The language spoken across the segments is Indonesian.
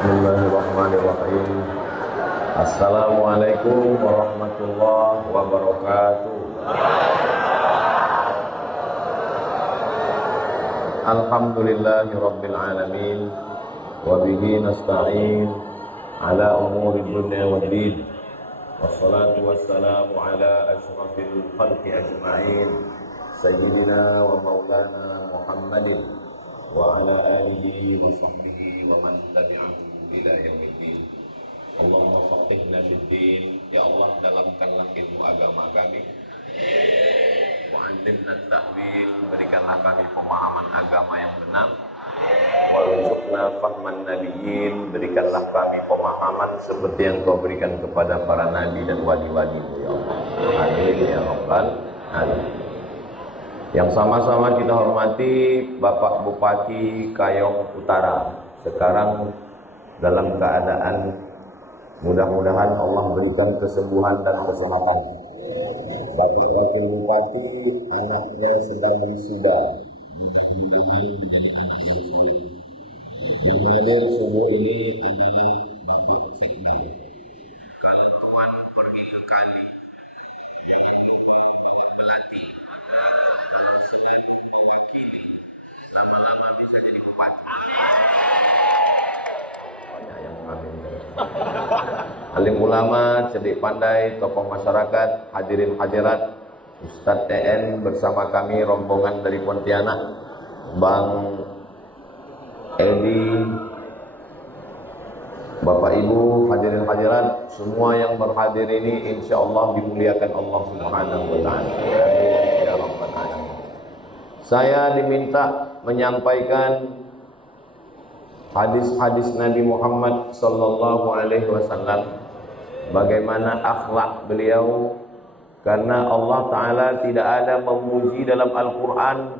Bismillahirrahmanirrahim. Assalamualaikum warahmatullahi wabarakatuh. Alhamdulillahi rabbil alamin. Wa bihi nasta'in ala umuri dunya waddin. Wassalatu wassalamu ala asyrafil khalqi ajma'in, sayyidina wa maulana Muhammadin wa ala alihi wa sahbihi wa man tabi'ahum ila yaumiddin. Allahumma faqihna fid din, ya Allah dalamkanlah ilmu agama kami. Wa 'allimna at-ta'wil, berikanlah kami pemahaman agama yang benar. Warzuqna fahman nabiyyin, berikanlah kami pemahaman seperti yang Kau berikan kepada para nabi dan wali-wali-Mu, ya Allah. Amin ya rabbal alamin. Yang sama-sama kita hormati Bapak Bupati Kayong Utara, sekarang dalam keadaan mudah-mudahan Allah berikan kesembuhan dan kesehatan. Bapak Bupati anaknya sedang wisuda, bermodal semua ini adalah Bapak Fikna. Kalau Tuhan pergi ke kali, belati, kalau selalu mewakili, lama-lama bisa jadi bupati. Banyak yang amin. Alim ulama, cerdik pandai, tokoh masyarakat, hadirin hadirat, Ustadz TN bersama kami rombongan dari Pontianak, Bang Edi, Bapak Ibu, hadirin hadirat, semua yang berhadir ini insya Allah dimuliakan Allah Subhanahu wa Ta'ala. Ya Rabbal Alamin. Saya diminta menyampaikan hadis-hadis Nabi Muhammad sallallahu alaihi wasallam, bagaimana akhlak beliau, karena Allah Ta'ala tidak ada memuji dalam Al-Quran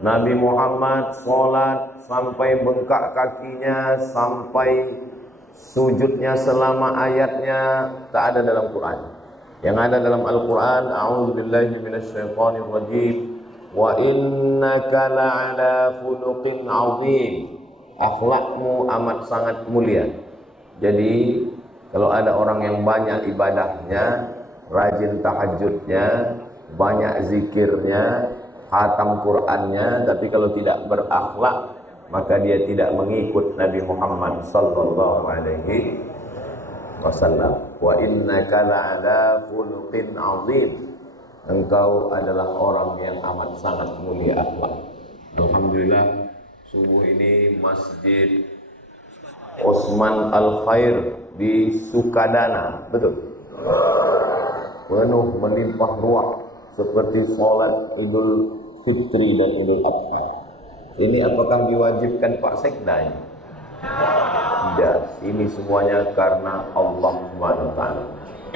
Nabi Muhammad sholat sampai bengkak kakinya, sampai sujudnya selama ayatnya, tak ada dalam Quran. Yang ada dalam Al-Quran, a'udzubillahi minasyaitonir rajim, wa innaka la'ala khuluqin 'azim, akhlakmu amat sangat mulia. Jadi kalau ada orang yang banyak ibadahnya, rajin tahajudnya, banyak zikirnya, khatam Qur'annya, tapi kalau tidak berakhlak, maka dia tidak mengikut Nabi Muhammad sallallahu alaihi wasallam. Wa innaka la'ala khuluqin 'azim, engkau adalah orang yang amat sangat mulia akhlak. Alhamdulillah, subuh ini Masjid Osman Al-Khair di Sukadana, betul? Penuh melimpah ruah seperti sholat Idul Fitri dan Idul Adha. Ini apakah diwajibkan Pak Sekda? Tidak, ini semuanya karena Allah Subhanahu wa Ta'ala.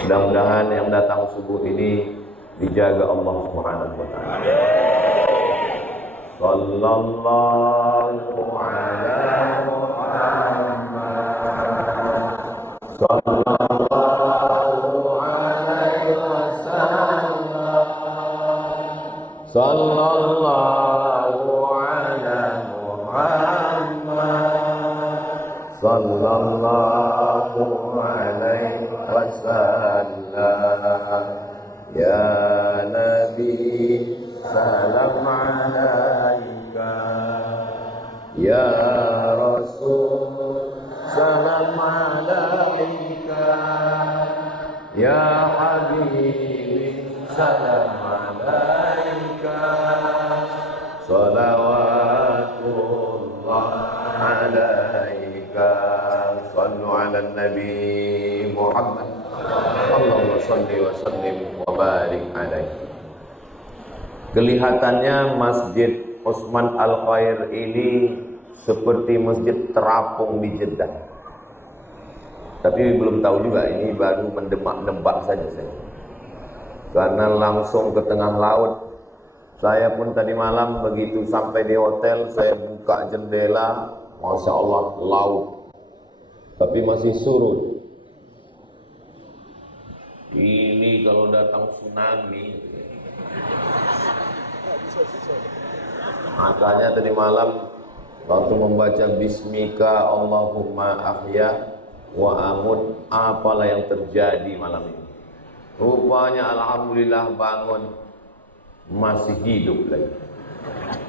Mudah-mudahan yang datang subuh ini dijaga Allah Subhanahu wa Ta'ala. Sallallahu ala Muhammad, sallallahu alaihi wasallam, sallallahu ala Muhammad, sallallahu alaihi wasallam. Ya Nabi, salam alaika. Ya Rasul, salam alaika. Ya Habib, salam alaika. Salawatullah alaika. Sallu ala Nabi Muhammad, Allahumma salli wa sallim wa barik alaihi. Kelihatannya Masjid Osman Al-Khair ini seperti masjid terapung di Jeddah. Tapi belum tahu juga, ini baru mendemak-nebak saja saya. Karena langsung ke tengah laut. Saya pun tadi malam begitu sampai di hotel, saya buka jendela, Masya Allah, laut. Tapi masih surut. Ini kalau datang tsunami. Makanya tadi malam waktu membaca bismika Allahumma ahya wa amut, apalah yang terjadi malam ini? Rupanya alhamdulillah bangun masih hidup lagi.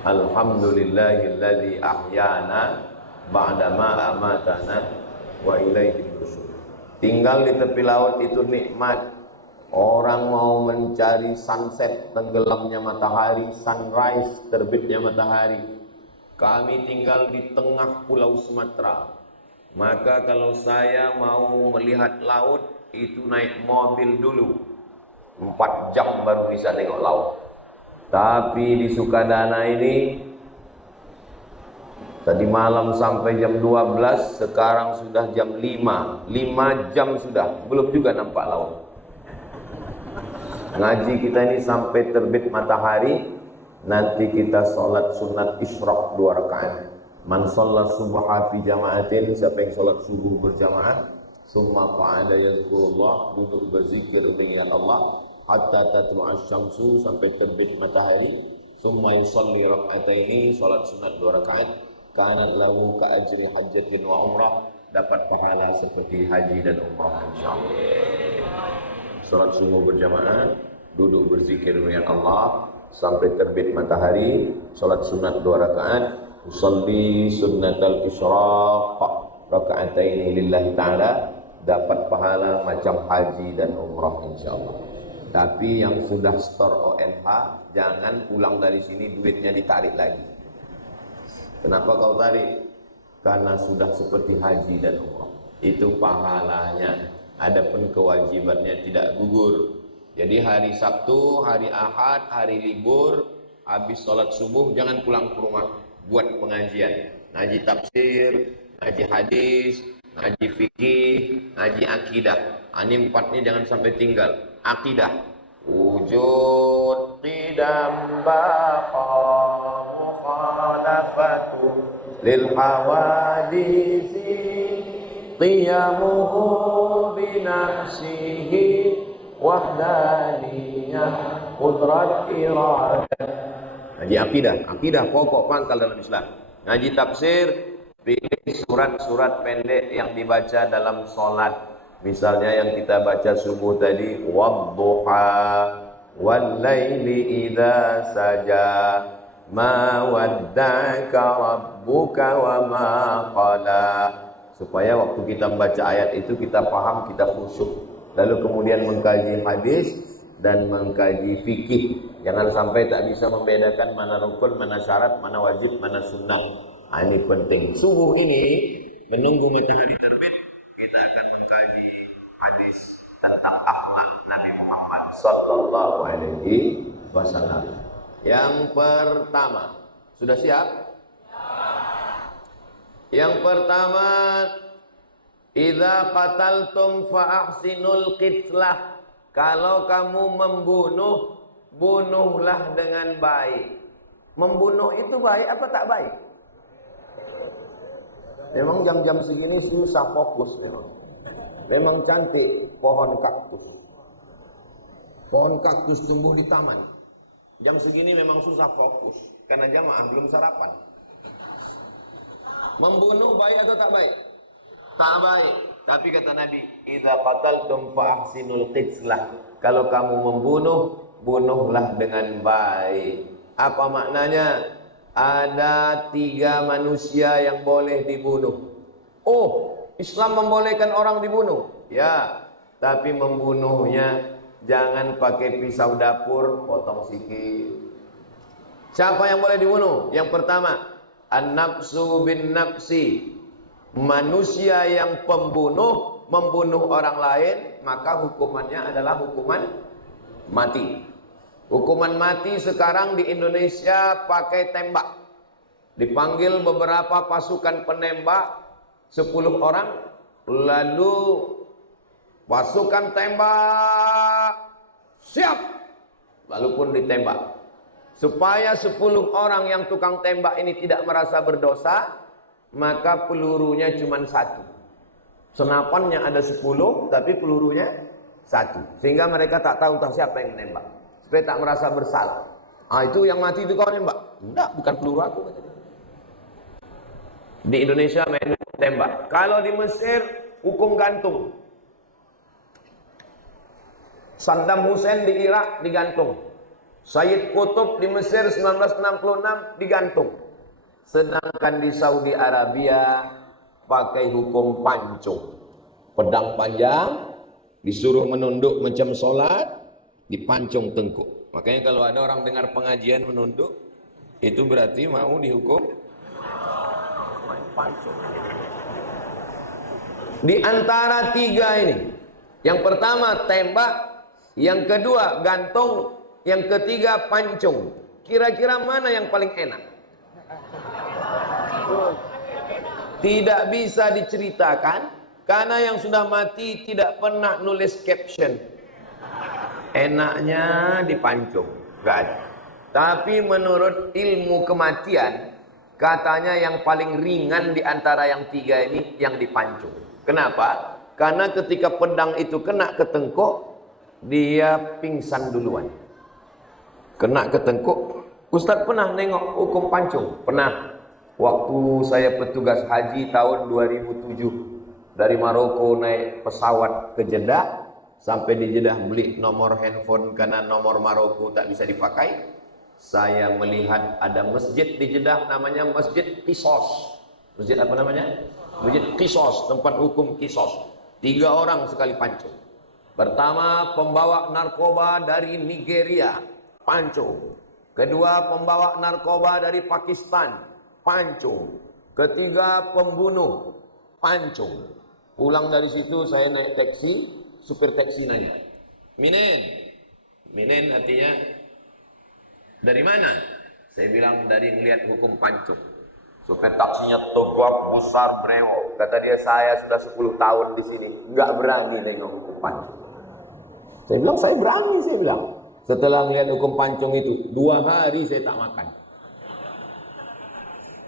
Alhamdulillahilladzi ahyana ba'dama amatana wa ilaihi nusyur. Tinggal di tepi laut itu nikmat. Orang mau mencari sunset, tenggelamnya matahari, sunrise, terbitnya matahari. Kami tinggal di tengah pulau Sumatera. Maka kalau saya mau melihat laut, itu naik mobil dulu. 4 jam baru bisa tengok laut. Tapi di Sukadana ini, tadi malam sampai jam 12, sekarang sudah jam 5. 5 jam sudah, belum juga nampak laut. Ngaji kita ini sampai terbit matahari. Nanti kita sholat sunat isyraq 2 rakaat. Man sholat subha fi jama'atin, siapa yang sholat subuh berjamaah, summa qa'ada yadhkurullah, duduk berzikir mengingat Allah, hatta tatlu'asy syamsu, sampai terbit matahari, summa yusalli rak'ataini, sholat sunat 2 rakaat, kanat lahu ka ajri hajjatin wa umrah, dapat pahala seperti haji dan umrah insyaallah. Salat subuh berjamaah, duduk berzikir dengan Allah sampai terbit matahari, salat sunat 2 rakaat, usolli sunnatal isyraq raka'ataini lillahi ta'ala, dapat pahala macam haji dan umrah insyaallah. Tapi yang sudah store ONH, jangan pulang dari sini duitnya ditarik lagi. Kenapa kau tarik? Karena sudah seperti haji dan umrah. Itu pahalanya. Adapun kewajibannya tidak gugur. Jadi hari Sabtu, hari Ahad, hari libur, habis sholat subuh jangan pulang ke rumah, buat pengajian, ngaji tafsir, ngaji hadis, ngaji fikih, ngaji akidah. Ini 4-nya jangan sampai tinggal. Akidah, wujud qidam baqa mukhalafatu lil hawadisi qiyamuhu binafsihi wahdaniyah qudrat iradah. Ngaji akidah pokok pangkal dalam Islam. Ngaji tafsir, pilih surat-surat pendek yang dibaca dalam sholat. Misalnya yang kita baca subuh tadi, wadduha wal laili idza saja ma wadda'aka rabbuka wa ma qala. Supaya waktu kita membaca ayat itu kita paham, kita khusyuk. Lalu kemudian mengkaji hadis dan mengkaji fikih. Jangan sampai tak bisa membedakan mana rukun, mana syarat, mana wajib, mana sunnah. Ini penting. Subuh ini menunggu matahari terbit, kita akan mengkaji hadis tentang akhlak Nabi Muhammad sallallahu alaihi wasallam. Yang pertama, sudah siap? Yang pertama, idza qataltum fa ahsinul qitlah. Kalau kamu membunuh, bunuhlah dengan baik. Membunuh itu baik apa tak baik? Memang jam-jam segini susah fokus memang. Memang cantik pohon kaktus. Pohon kaktus tumbuh di taman. Jam segini memang susah fokus karena jamaah belum sarapan. Membunuh baik atau tak baik? Tak baik. Tapi kata Nabi, idza qataltum fa ahsinul qitlah. Kalau kamu membunuh, bunuhlah dengan baik. Apa maknanya? Ada 3 manusia yang boleh dibunuh. Oh, Islam membolehkan orang dibunuh. Ya, tapi membunuhnya jangan pakai pisau dapur, potong sikit. Siapa yang boleh dibunuh? Yang pertama, an-nafsu bin nafsi. Manusia yang pembunuh membunuh orang lain, maka hukumannya adalah hukuman mati. Hukuman mati sekarang di Indonesia pakai tembak. Dipanggil beberapa pasukan penembak 10 orang, lalu pasukan tembak siap, lalu pun ditembak. Supaya 10 orang yang tukang tembak ini tidak merasa berdosa, maka pelurunya cuma 1. Senapannya ada 10, tapi pelurunya 1. Sehingga mereka tak tahu entah siapa yang menembak. Supaya tak merasa bersalah. Itu yang mati itu kau nembak? Enggak, bukan peluru aku. Di Indonesia main tembak. Kalau di Mesir hukum gantung. Saddam Hussein di Irak digantung. Sayyid Qutb di Mesir 1966 digantung. Sedangkan di Saudi Arabia pakai hukum pancung. Pedang panjang, disuruh menunduk macam sholat, dipancung tengkuk. Makanya kalau ada orang dengar pengajian menunduk, itu berarti mau dihukum pancung. Di antara tiga ini, yang pertama tembak, yang kedua gantung, yang ketiga pancung. Kira-kira mana yang paling enak? Tidak bisa diceritakan, karena yang sudah mati tidak pernah nulis caption. Enaknya dipancung, gak ada. Tapi menurut ilmu kematian, katanya yang paling ringan di antara yang tiga ini yang dipancung. Kenapa? Karena ketika pedang itu kena ke tengkuk, dia pingsan duluan. Kena ke tengkuk. Ustadz pernah nengok hukum pancung? Pernah. Waktu saya petugas haji tahun 2007. Dari Maroko naik pesawat ke Jeddah. Sampai di Jeddah beli nomor handphone karena nomor Maroko tak bisa dipakai. Saya melihat ada masjid di Jeddah namanya Masjid Qisas. Masjid apa namanya? Masjid Qisas, tempat hukum Qisas. 3 orang sekali pancung. Pertama, pembawa narkoba dari Nigeria, pancung. Kedua, pembawa narkoba dari Pakistan, pancung. Ketiga, pembunuh, pancung. Pulang dari situ saya naik taksi, supir taksi nanya, Minen? Minen artinya dari mana? Saya bilang dari ngelihat hukum pancung. Supir taksinya tegap besar brewok. Kata dia, saya sudah 10 tahun di sini, nggak berani nengok hukum pancung. Saya bilang, saya berani, saya bilang. Setelah ngelihat hukum pancung itu, 2 hari saya tak makan.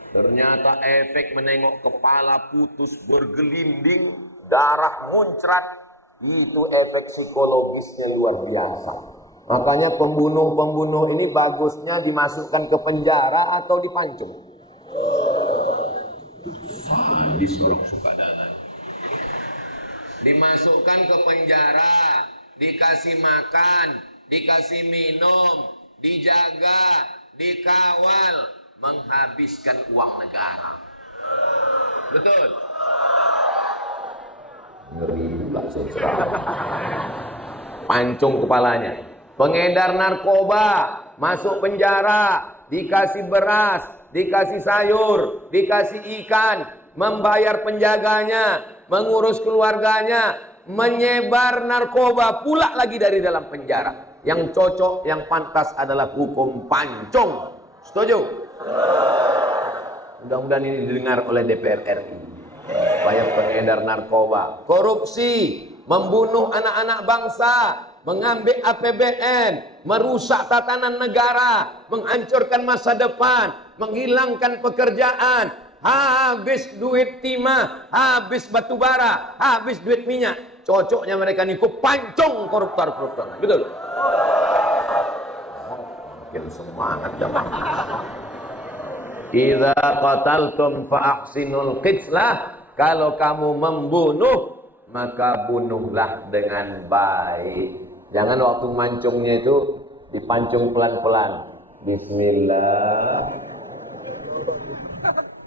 Ternyata efek menengok kepala putus bergelinding, darah muncrat, itu efek psikologisnya luar biasa. Makanya pembunuh-pembunuh ini bagusnya dimasukkan ke penjara atau dipancung. Sadis orang suka dalam. Dimasukkan ke penjara, dikasih makan, dikasih minum, dijaga, dikawal, menghabiskan uang negara. Betul? Ngeri juga saya serah. Pancung kepalanya. Pengedar narkoba masuk penjara, dikasih beras, dikasih sayur, dikasih ikan, membayar penjaganya, mengurus keluarganya, menyebar narkoba pula lagi dari dalam penjara. Yang cocok, yang pantas adalah hukum pancung. Setuju? Mudah-mudahan ini didengar oleh DPR RI. Supaya pengedar narkoba, korupsi, membunuh anak-anak bangsa, mengambil APBN, merusak tatanan negara, menghancurkan masa depan, menghilangkan pekerjaan, habis duit timah, habis batu bara, habis duit minyak. Cocoknya mereka ini pancung koruptor-koruptor. Betul? Makin semangat jamaah. Idza qataltum fa ahsinul qitlah. Kalau kamu membunuh, maka bunuhlah dengan baik. Jangan waktu mancungnya itu dipancung pelan-pelan. Bismillah.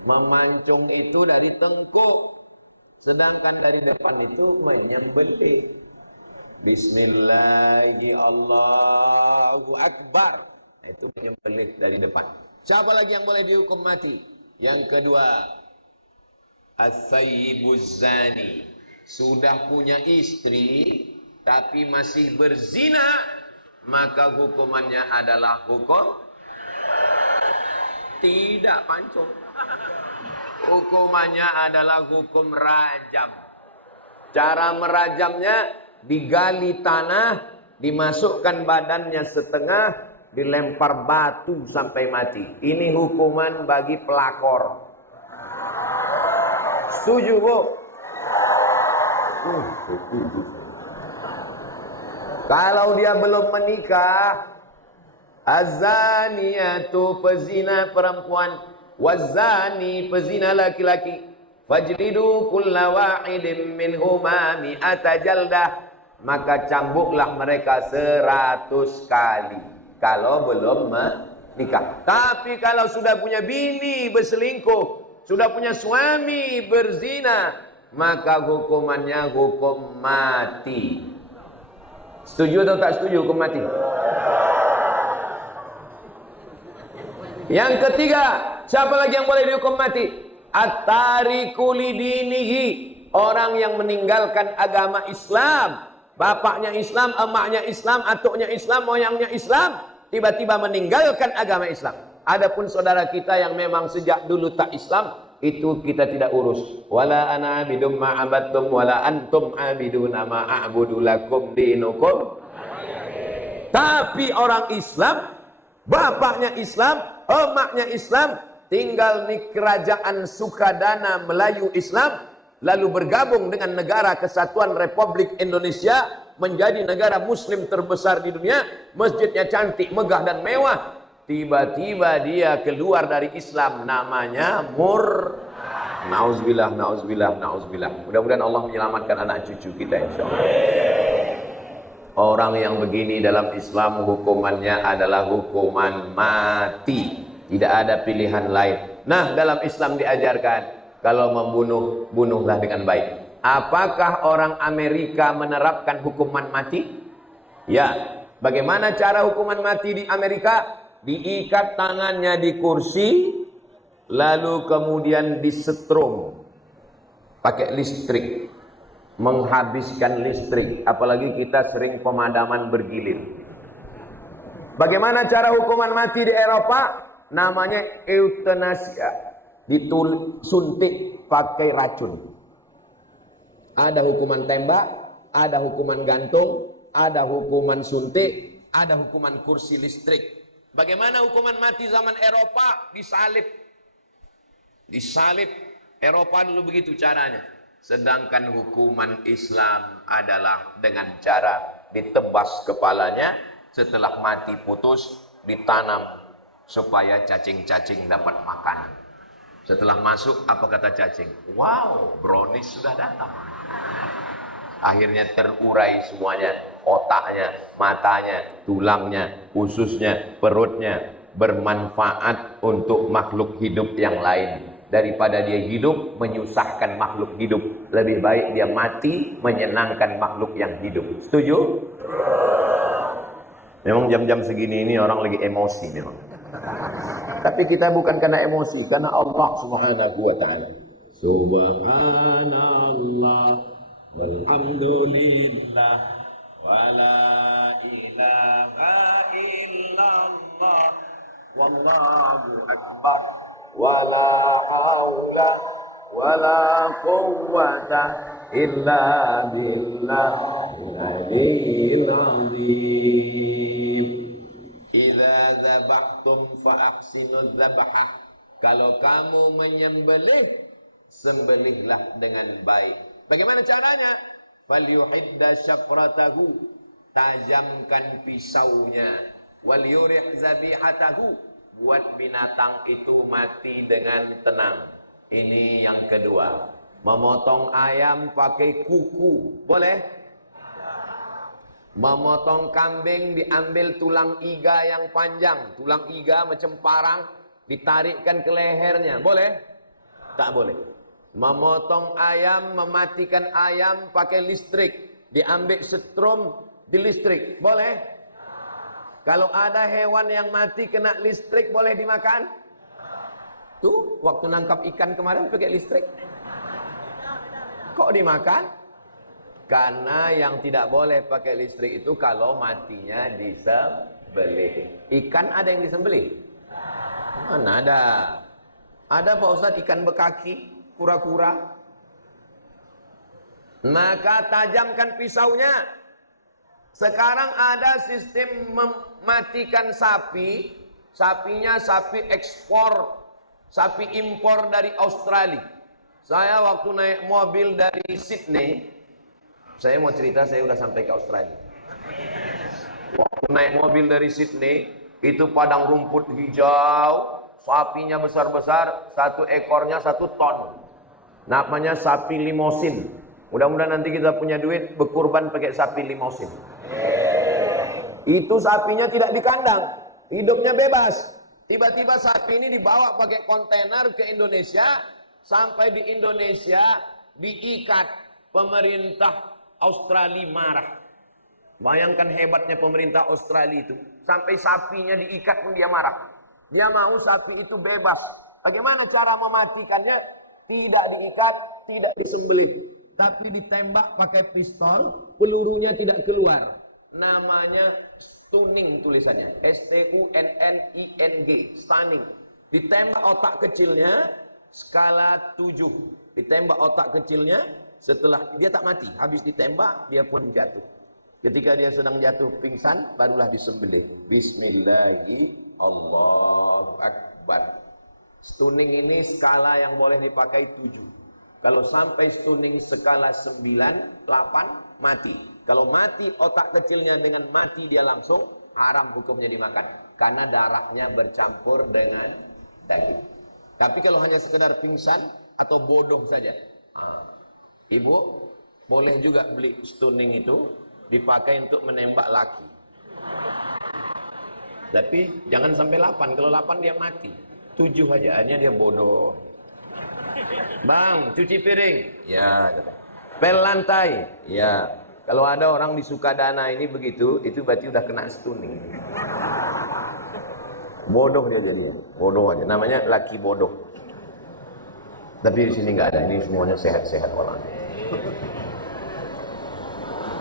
Memancung itu dari tengkuk, sedangkan dari depan itu menyembelih. Bismillahi Allahu Akbar. Itu menyembelih dari depan. Siapa lagi yang boleh dihukum mati? Yang kedua, as-sayyibuz zani. Sudah punya istri tapi masih berzina, maka hukumannya adalah hukum tidak pancung. Hukumannya adalah hukum rajam. Cara merajamnya, digali tanah, dimasukkan badannya setengah, dilempar batu sampai mati. Ini hukuman bagi pelakor. Setuju, Bu? Kalau dia belum menikah, azaniyatu, pezina perempuan, Wazani, pezina laki-laki, fajlidu kulla wahidin minhuma mi'ata jaldah, maka cambuklah mereka 100 kali kalau belum menikah. Tapi kalau sudah punya bini berselingkuh, sudah punya suami berzina, maka hukumannya hukum mati. Setuju atau tak setuju hukum mati? Yang ketiga, siapa lagi yang boleh dihukum mati? At-tariku lidinihi, orang yang meninggalkan agama Islam. Bapaknya Islam, emaknya Islam, atuknya Islam, moyangnya Islam, tiba-tiba meninggalkan agama Islam. Adapun saudara kita yang memang sejak dulu tak Islam, itu kita tidak urus. Wala ana abidum ma'abattum wala antum abiduna ma'abudu lakum dinukum. Tapi orang Islam, bapaknya Islam, emaknya Islam, tinggal di kerajaan Sukadana Melayu Islam, lalu bergabung dengan negara Kesatuan Republik Indonesia menjadi negara muslim terbesar di dunia, masjidnya cantik, megah dan mewah. Tiba-tiba dia keluar dari Islam, namanya Nauzubillah, nauzubillah, nauzubillah. Mudah-mudahan Allah menyelamatkan anak cucu kita insyaallah. Orang yang begini dalam Islam hukumannya adalah hukuman mati. Tidak ada pilihan lain. Nah, dalam Islam diajarkan, kalau membunuh, bunuhlah dengan baik. Apakah orang Amerika menerapkan hukuman mati? Ya. Bagaimana cara hukuman mati di Amerika? Diikat tangannya di kursi, lalu kemudian disetrum pakai listrik, menghabiskan listrik. Apalagi kita sering pemadaman bergilir. Bagaimana cara hukuman mati di Eropa? Namanya eutanasia, disuntik pakai racun. Ada hukuman tembak, ada hukuman gantung, ada hukuman suntik, ada hukuman kursi listrik. Bagaimana hukuman mati zaman Eropa? Disalib. Disalib. Eropa dulu begitu caranya. Sedangkan hukuman Islam adalah dengan cara ditebas kepalanya, setelah mati putus ditanam supaya cacing-cacing dapat makan. Setelah masuk, apa kata cacing? Wow, brownies sudah datang. Akhirnya terurai semuanya, otaknya, matanya, tulangnya, ususnya, perutnya, bermanfaat untuk makhluk hidup yang lain. Daripada dia hidup menyusahkan makhluk hidup, lebih baik dia mati menyenangkan makhluk yang hidup. Setuju? Memang jam-jam segini ini orang lagi emosi memang. Tapi kita bukan karena emosi, karena Allah Subhanahu wa taala. Subhanallah walhamdulillah wala ilaha illallah wallahu akbar wala haula wala quwwata illa billahil azim. Idza dzabhtum fa ahsinuz dzabhah. Kalau kamu menyembelih, sembelihlah dengan baik. Bagaimana caranya? Falyuhidda syafratahu, tajamkan pisaunya. Wal yurih zabihatahu, buat binatang itu mati dengan tenang. Ini yang kedua. Memotong ayam pakai kuku, boleh? Memotong kambing diambil tulang iga yang panjang, tulang iga macam parang, ditarikkan ke lehernya, boleh? Tak boleh. Memotong ayam, mematikan ayam pakai listrik, diambil setrum di listrik, boleh? Kalau ada hewan yang mati kena listrik, boleh dimakan? Tuh, waktu nangkap ikan kemarin pakai listrik. Kok dimakan? Karena yang tidak boleh pakai listrik itu kalau matinya disembelih. Ikan ada yang disembelih? Mana ada? Ada Pak Ustadz ikan bekaki, kura-kura. Maka tajamkan pisaunya. Sekarang ada sistem mematikan sapi. Sapinya sapi ekspor, sapi impor dari Australia. Saya waktu naik mobil dari Sydney, saya mau cerita, saya udah sampai ke Australia. Waktu naik mobil dari Sydney, itu padang rumput hijau, sapinya besar-besar, satu ekornya 1 ton. Namanya sapi limosin. Mudah-mudahan nanti kita punya duit berkurban pakai sapi limosin. Itu sapinya tidak di kandang, hidupnya bebas. Tiba-tiba sapi ini dibawa pakai kontainer ke Indonesia. Sampai di Indonesia diikat. Pemerintah Australia marah. Bayangkan hebatnya pemerintah Australia itu. Sampai sapinya diikat pun dia marah. Dia mau sapi itu bebas. Bagaimana cara mematikannya? Tidak diikat, tidak disembelih. Tapi ditembak pakai pistol, pelurunya tidak keluar. Namanya stunning tulisannya. S-T-U-N-N-I-N-G. Stunning. Ditembak otak kecilnya, skala 7. Ditembak otak kecilnya, setelah dia tak mati. Habis ditembak, dia pun jatuh. Ketika dia sedang jatuh pingsan, barulah disembelih. Bismillahirrahmanirrahim. Allahu Akbar. Stunning ini skala yang boleh dipakai 7. Kalau sampai stunning skala 9, 8, mati. Kalau mati otak kecilnya dengan mati dia langsung, haram hukumnya dimakan. Karena darahnya bercampur dengan daging. Tapi kalau hanya sekedar pingsan atau bodoh saja. Ibu, boleh juga beli stunning itu, dipakai untuk menembak laki. Tapi jangan sampai 8. Kalau 8 dia mati. 7 aja, hanya dia bodoh. Bang, cuci piring. Ya. Pel lantai. Ya. Kalau ada orang di Sukadana ini begitu, itu berarti udah kena stunning. Bodoh dia jadinya. Bodoh aja. Namanya laki bodoh. Tapi di sini nggak ada. Ini semuanya sehat-sehat orang.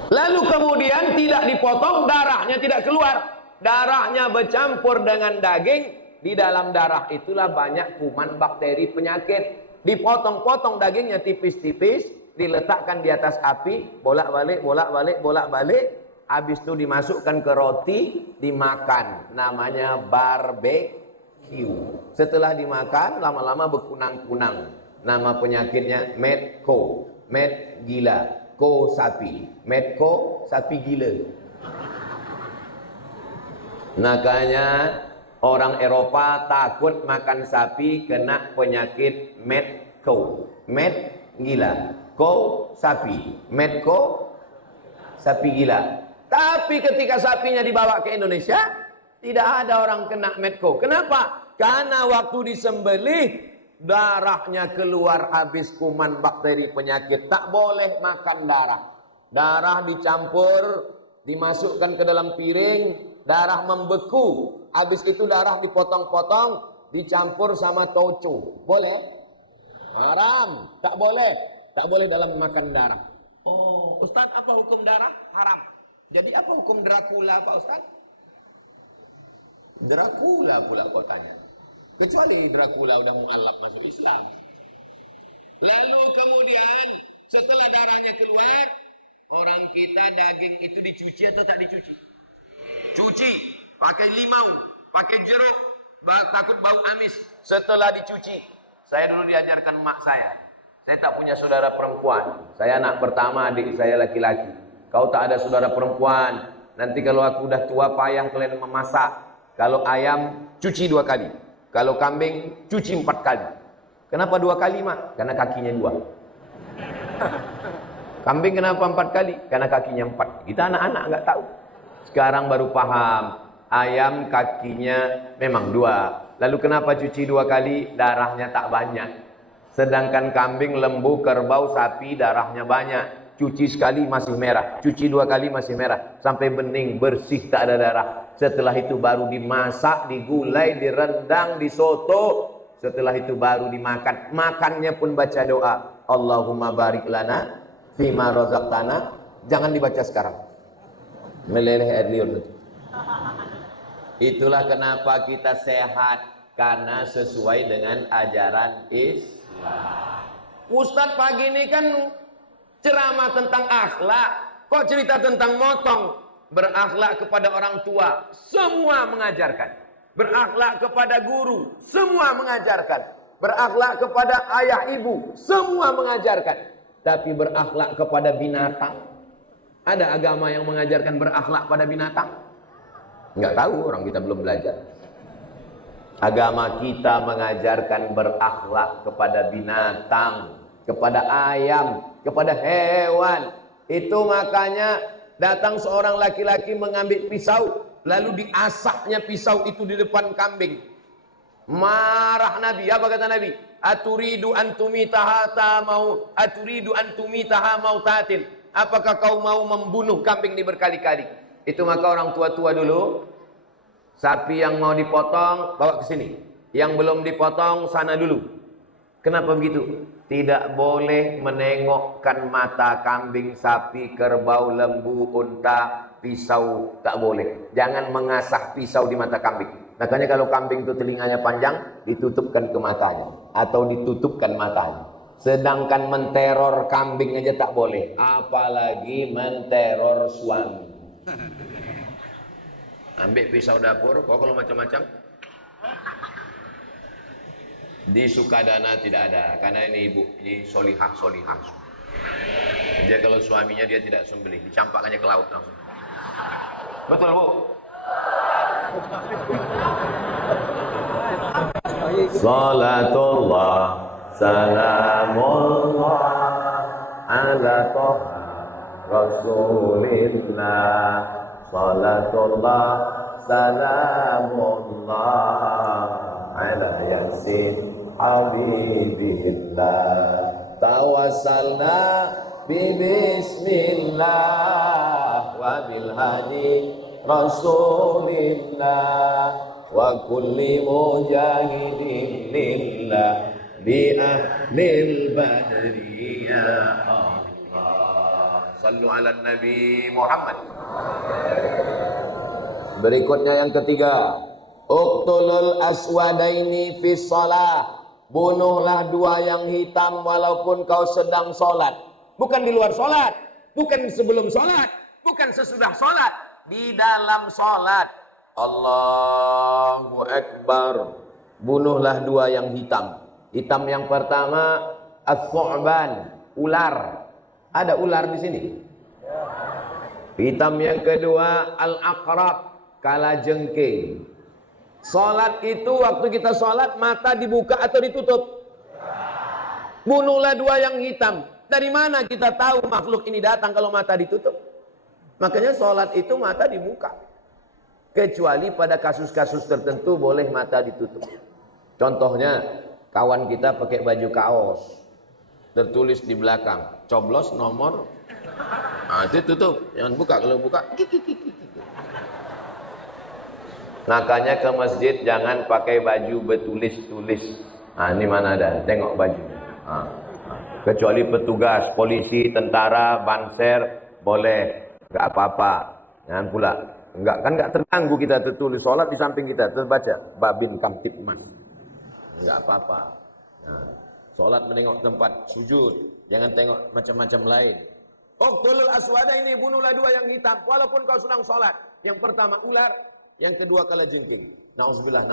Lalu kemudian tidak dipotong, darahnya tidak keluar. Darahnya bercampur dengan daging. Di dalam darah itulah banyak kuman, bakteri, penyakit. Dipotong-potong dagingnya tipis-tipis, diletakkan di atas api, bolak-balik, bolak-balik, bolak-balik. Habis itu dimasukkan ke roti, dimakan. Namanya barbecue. Setelah dimakan, lama-lama berkunang-kunang. Nama penyakitnya Medco. Med gila, ko sapi. Medco, sapi gila. Makanya orang Eropa takut makan sapi kena penyakit Medco. Med gila, ko sapi. Medco, sapi gila. Tapi ketika sapinya dibawa ke Indonesia, tidak ada orang kena Medco. Kenapa? Karena waktu disembelih, darahnya keluar habis kuman, bakteri, penyakit. Tak boleh makan darah. Darah dicampur, dimasukkan ke dalam piring, darah membeku. Habis itu darah dipotong-potong, dicampur sama toco. Boleh? Haram. Tak boleh. Tak boleh dalam makan darah. Oh, Ustaz, apa hukum darah? Haram. Jadi apa hukum Dracula, Pak Ustaz? Dracula pula kau tanya. Kecuali Dracula udah mu'alaf masuk Islam. Lalu kemudian setelah darahnya keluar, orang kita daging itu dicuci atau tak dicuci? Cuci, pakai limau, pakai jeruk, takut bau amis. Setelah dicuci, saya dulu diajarkan mak saya tak punya saudara perempuan. Saya anak pertama, adik saya laki-laki. Kau tak ada saudara perempuan. Nanti kalau aku udah tua payah kalian memasak. Kalau ayam, cuci 2 kali. Kalau kambing, cuci 4 kali. Kenapa 2 kali, Mak? Karena kakinya 2. Kambing kenapa 4 kali? Karena kakinya 4. Kita anak-anak nggak tahu. Sekarang baru paham. Ayam kakinya memang 2. Lalu kenapa cuci 2 kali? Darahnya tak banyak. Sedangkan kambing, lembu, kerbau, sapi darahnya banyak. Cuci sekali masih merah. Cuci 2 kali masih merah. Sampai bening, bersih, tak ada darah. Setelah itu baru dimasak, digulai, direndang, disoto. Setelah itu baru dimakan. Makannya pun baca doa. Allahumma barik lana fima razaqtana. Jangan dibaca sekarang. Meleleh air liur. Itulah kenapa kita sehat. Karena sesuai dengan ajaran Islam. Ustadz pagi ini kan ceramah tentang akhlak. Kok cerita tentang motong? Berakhlak kepada orang tua, semua mengajarkan. Berakhlak kepada guru, semua mengajarkan. Berakhlak kepada ayah ibu, semua mengajarkan. Tapi berakhlak kepada binatang, ada agama yang mengajarkan berakhlak pada binatang? Enggak tahu, orang kita belum belajar. Agama kita mengajarkan berakhlak kepada binatang, kepada ayam, kepada hewan. Itu makanya datang seorang laki-laki mengambil pisau, lalu diasahnya pisau itu di depan kambing. Marah Nabi, apa kata Nabi? Aturidu antumitaha mautatin. Apakah kau mau membunuh kambing ini berkali-kali? Itu maka orang tua-tua dulu, sapi yang mau dipotong bawa ke sini, yang belum dipotong sana dulu. Kenapa begitu? Tidak boleh menengokkan mata kambing, sapi, kerbau, lembu, unta, pisau, tak boleh. Jangan mengasah pisau di mata kambing. Makanya kalau kambing itu telinganya panjang, ditutupkan ke matanya atau ditutupkan matanya. Sedangkan menteror kambing aja tak boleh, apalagi menteror suami. Ambil pisau dapur, kalau macam-macam. Di Sukadana tidak ada, karena ini ibu, ini solihah. Dia kalau suaminya dia tidak sembelih, dicampakkannya ke laut langsung. Betul bu? Salatullah, salamullah, ala toha rasulillah. Salatullah, salamullah, ala yasin habibillah. Tawassalna bismillah wa bil hadi rasulillah wa kulli mujahidin lillah bi ahlil badri ya Allah. Sallu ala Nabi Muhammad. Berikutnya yang ketiga, uqtulul aswadaini fis shalah. Bunuhlah dua yang hitam walaupun kau sedang sholat. Bukan di luar sholat, bukan sebelum sholat, bukan sesudah sholat, di dalam sholat. Allahu Akbar. Bunuhlah dua yang hitam. Hitam yang pertama as-su'ban, ular. Ada ular di sini. Hitam yang kedua al-aqrab, kalajengking. Sholat itu waktu kita sholat mata dibuka atau ditutup? Bunuhlah dua yang hitam. Dari mana kita tahu makhluk ini datang kalau mata ditutup? Makanya sholat itu mata dibuka. Kecuali pada kasus-kasus tertentu boleh mata ditutup. Contohnya kawan kita pakai baju kaos, tertulis di belakang coblos nomor, itu tutup, jangan buka. Kalau buka makanya ke masjid jangan pakai baju bertulis-tulis. Ini mana ada, tengok baju. Kecuali petugas, polisi, tentara, banser, boleh, nggak apa-apa. Jangan pula, nggak terganggu kita tertulis sholat di samping kita terbaca Babin Kamtipmas, nggak apa-apa. Sholat menengok tempat sujud, jangan tengok macam-macam lain. Uqtulul aswadaini, bunuhlah dua yang hitam walaupun kau sedang sholat. Yang pertama ular, yang kedua kalajengking. Nauzubillah.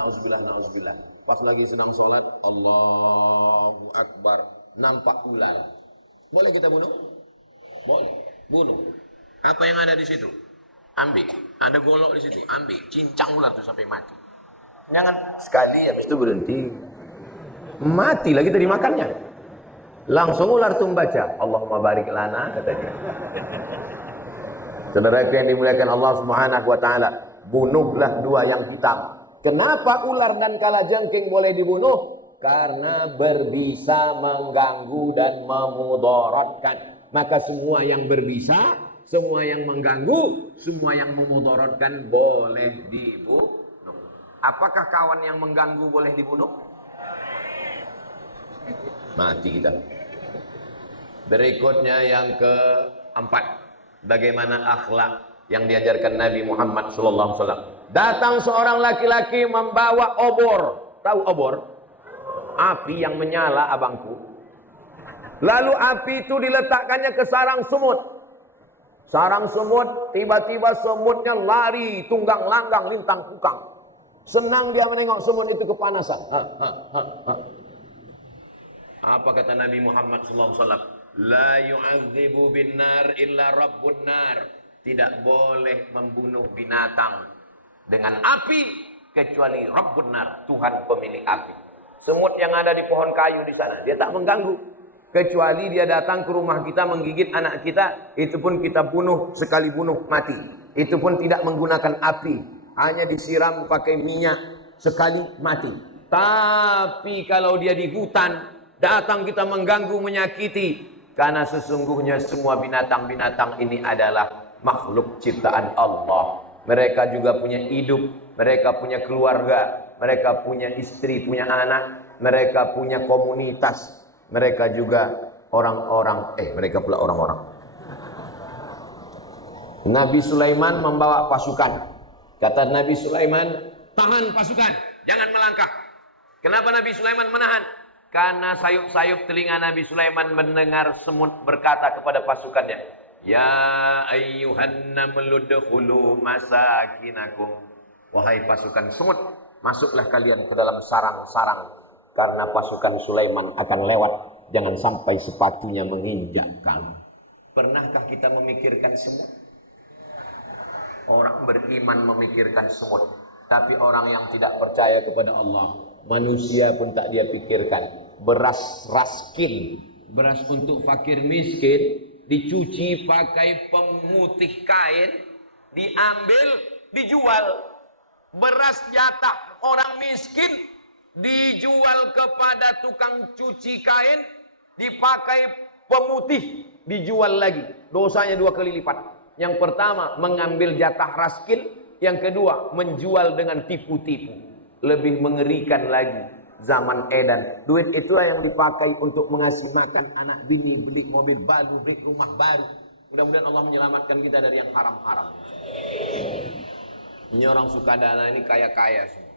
Pas lagi sedang sholat, Allahu Akbar, nampak ular. Boleh kita bunuh? Boleh. Bunuh. Apa yang ada di situ? Ambil. Ada golok di situ, ambil. Cincang ular itu sampai mati. Jangan sekali habis itu berhenti. Mati lagi tadi makannya. Langsung ular itu membaca, Allahumma barik lana, katanya. Saudara yang dimuliakan Allah Subhanahu wa taala, bunuhlah dua yang hitam. Kenapa ular dan kalajengking boleh dibunuh? Karena berbisa, mengganggu dan memudaratkan. Maka semua yang berbisa, semua yang mengganggu, semua yang memudaratkan boleh dibunuh. Apakah kawan yang mengganggu boleh dibunuh? Mati kita. Berikutnya yang keempat, bagaimana akhlak yang diajarkan Nabi Muhammad SAW. Datang seorang laki-laki membawa obor. Tahu obor? Api yang menyala, abangku. Lalu api itu diletakkannya ke sarang semut. Sarang semut, tiba-tiba semutnya lari, tunggang langgang, lintang pukang. Senang dia menengok semut itu kepanasan. Apa kata Nabi Muhammad SAW? La yu'adzibu bin nar illa rabbun nar. Tidak boleh membunuh binatang dengan api kecuali Rabbun Nar, Tuhan pemilik api. Semut yang ada di pohon kayu di sana, dia tak mengganggu. Kecuali dia datang ke rumah kita menggigit anak kita, itu pun kita bunuh, sekali bunuh mati. Itu pun tidak menggunakan api, hanya disiram pakai minyak, sekali mati. Tapi kalau dia di hutan, datang kita mengganggu, menyakiti, karena sesungguhnya semua binatang-binatang ini adalah makhluk ciptaan Allah. Mereka juga punya hidup, mereka punya keluarga, mereka punya istri, punya anak, mereka punya komunitas, mereka juga mereka pula orang-orang. Nabi Sulaiman membawa pasukan. Kata Nabi Sulaiman, tahan pasukan, jangan melangkah. Kenapa Nabi Sulaiman menahan? Karena sayup-sayup telinga Nabi Sulaiman mendengar semut berkata kepada pasukannya, ya ayyuhan namlu udkhulu masakinakum. Wahai pasukan semut, masuklah kalian ke dalam sarang-sarang, karena pasukan Sulaiman akan lewat. Jangan sampai sepatunya menginjak kamu. Pernahkah kita memikirkan semut? Orang beriman memikirkan semut, tapi orang yang tidak percaya kepada Allah, manusia pun tak dia pikirkan. Beras raskin, beras untuk fakir miskin, dicuci pakai pemutih kain, diambil, dijual. Beras jatah orang miskin dijual kepada tukang cuci kain, dipakai pemutih, dijual lagi. Dosanya 2 kali lipat. Yang pertama mengambil jatah raskin, yang kedua menjual dengan tipu-tipu. Lebih mengerikan lagi zaman edan. Duit itulah yang dipakai untuk mengasih makan anak bini, beli mobil baru, beli rumah baru. Mudah-mudahan Allah menyelamatkan kita dari yang haram-haram. Ini orang Sukadana ini kaya-kaya semua.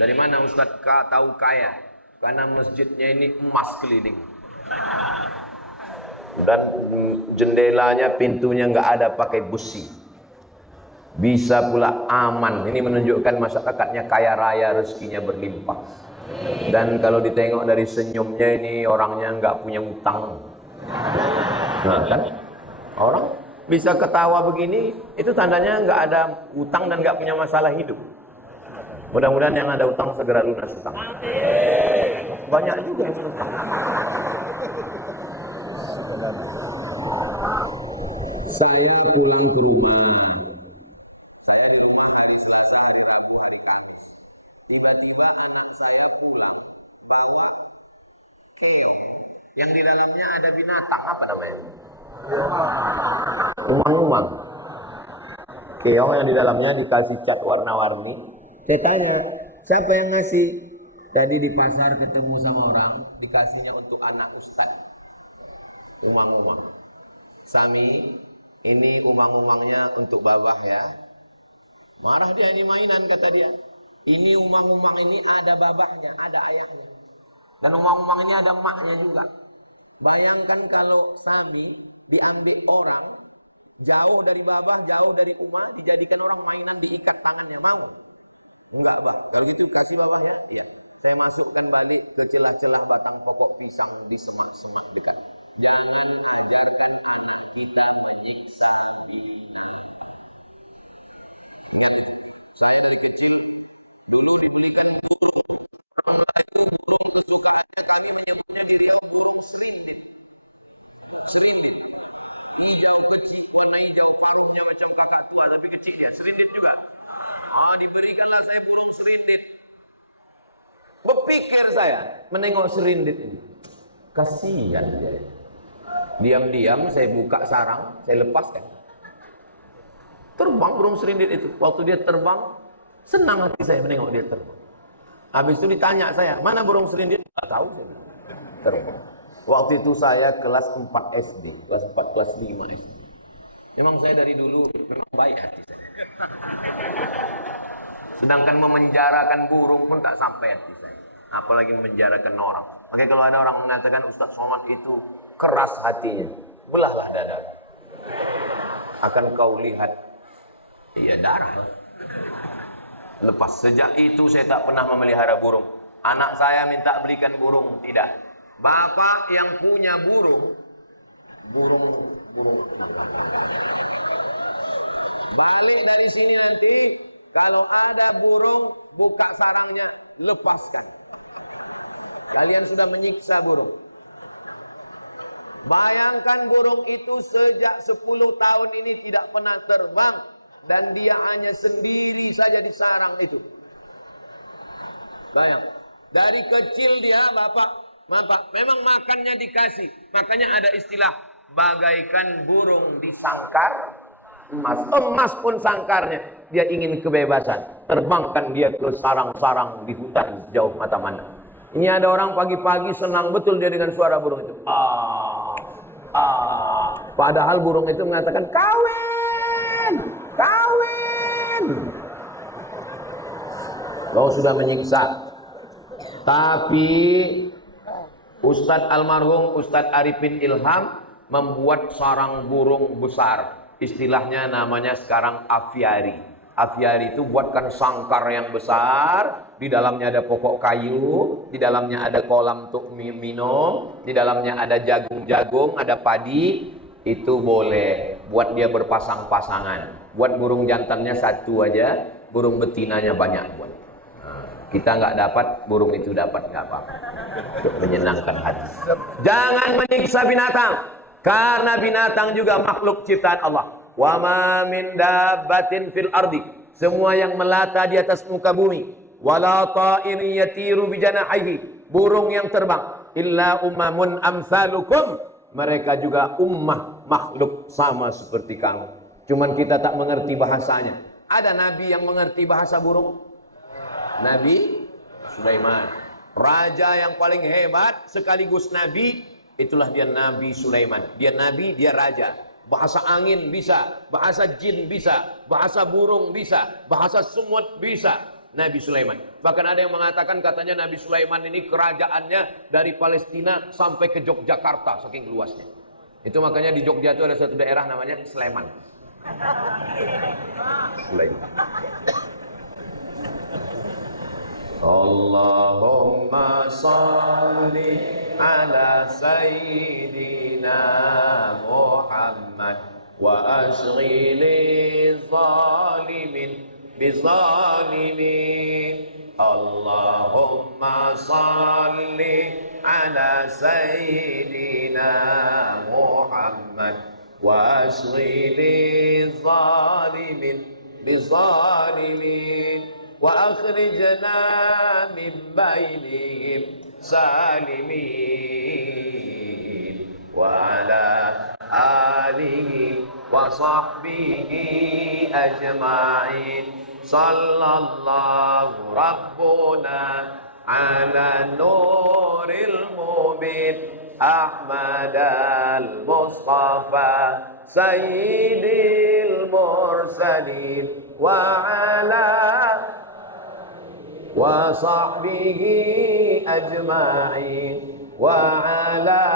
Dari mana Ustadz tahu kaya? Karena masjidnya ini emas keliling. Dan jendelanya, pintunya nggak ada pakai besi. Bisa pula aman. Ini menunjukkan masyarakatnya kaya raya, rezekinya berlimpah. Dan kalau ditengok dari senyumnya ini orangnya nggak punya utang. Nah kan, orang bisa ketawa begini, itu tandanya nggak ada utang dan nggak punya masalah hidup. Mudah-mudahan yang ada utang segera lunas utang. Banyak juga yang utang. Saya pulang ke rumah. Saya di rumah hari Selasa, hari Rabu, hari Kamis. Tiba-tiba anak saya pulang bawa keong yang di dalamnya ada binatang, apa namanya? Umang-umang. Keong yang di dalamnya dikasih cat warna-warni. Saya tanya, siapa yang ngasih? Tadi di pasar ketemu sama orang, dikasihnya untuk anak ustaz. Umang-umang. Sami, ini umang-umangnya untuk babah ya. Marah dia, ini mainan kata dia. Ini umang-umang ini ada babahnya, ada ayahnya. Dan umang-umang ini ada maknya juga. Bayangkan kalau Sami diambil orang, jauh dari babah, jauh dari umah, dijadikan orang mainan, diikat tangannya, mau? Enggak, Bang. Kalau gitu kasih babahnya. Iya. Saya masukkan balik ke celah-celah batang pokok pisang di semak-semak dekat. Jangan ajarkan anak kita menyiksa diri. Diberikanlah saya burung serindit. Berpikir saya menengok serindit ini, kasihan dia. Diam-diam saya buka sarang, saya lepaskan. Terbang burung serindit itu. Waktu dia terbang, senang hati saya menengok dia terbang. Habis itu ditanya saya, mana burung serindit? Tak tahu saya bilang. Terbang. Waktu itu saya kelas 4 SD, kelas 4, kelas 5 SD. Memang saya dari dulu memang baik hati saya. Sedangkan memenjarakan burung pun tak sampai hati saya. Apalagi memenjarakan orang. Oke, kalau ada orang mengatakan Ustaz Somad itu keras hatinya, belahlah dada. Akan kau lihat, iya darah. Lepas sejak itu saya tak pernah memelihara burung. Anak saya minta belikan burung, tidak. Bapak yang punya burung balik dari sini nanti Kalau ada burung, buka sarangnya, lepaskan. Kalian sudah menyiksa burung. Bayangkan burung itu sejak 10 tahun ini tidak pernah terbang. Dan dia hanya sendiri saja di sarang itu. Bayang. Dari kecil dia, Bapak, memang makannya dikasih. Makanya ada istilah, bagaikan burung di sangkar emas. Emas pun sangkarnya. Dia ingin kebebasan. Terbangkan dia ke sarang-sarang di hutan jauh mata mana. Ini ada orang pagi-pagi senang betul dia dengan suara burung itu. Padahal burung itu mengatakan, kawin. Kau sudah menyiksa. Tapi Ustadz almarhum Ustadz Arifin Ilham membuat sarang burung besar. Istilahnya namanya sekarang aviari. Aviari itu buatkan sangkar yang besar. Di dalamnya ada pokok kayu, di dalamnya ada kolam untuk minum, di dalamnya ada jagung-jagung, ada padi. Itu boleh buat dia berpasang-pasangan. Buat burung jantannya satu aja, burung betinanya banyak buat. Nah, kita nggak dapat, burung itu dapat, nggak apa-apa. Untuk menyenangkan hati. Jangan menyiksa binatang, karena binatang juga makhluk ciptaan Allah. Wa ma min dabbatin fil ardi, semua yang melata di atas muka bumi. Wala ta'irin yatiru bijanahihi, burung yang terbang. Illa ummamun amsalukum, mereka juga ummah makhluk sama seperti kamu. Cuman kita tak mengerti bahasanya. Ada nabi yang mengerti bahasa burung? Nabi Sulaiman. Raja yang paling hebat sekaligus nabi, itulah dia Nabi Sulaiman. Dia nabi, dia raja. Bahasa angin bisa, bahasa jin bisa, bahasa burung bisa, bahasa semut bisa. Nabi Sulaiman. Bahkan ada yang mengatakan katanya Nabi Sulaiman ini kerajaannya dari Palestina sampai ke Yogyakarta, saking luasnya. Itu makanya di Jogja itu ada satu daerah namanya Sleman. Sulaiman. Allahumma salli ala sayyidina Muhammad wa ashghili zalimin bizalimin. Allahumma salli ala sayyidina Muhammad wa ashghili zalimin bizalimin wa akhrijna min bainihim salimin wa ala alihi wa sahbihi ajma'in. Sallallahu Rabbuna ala nuril mubin Ahmad al-Mustafa Sayyidil Mursalin wa ala wa sahbihi ajma'in wa ala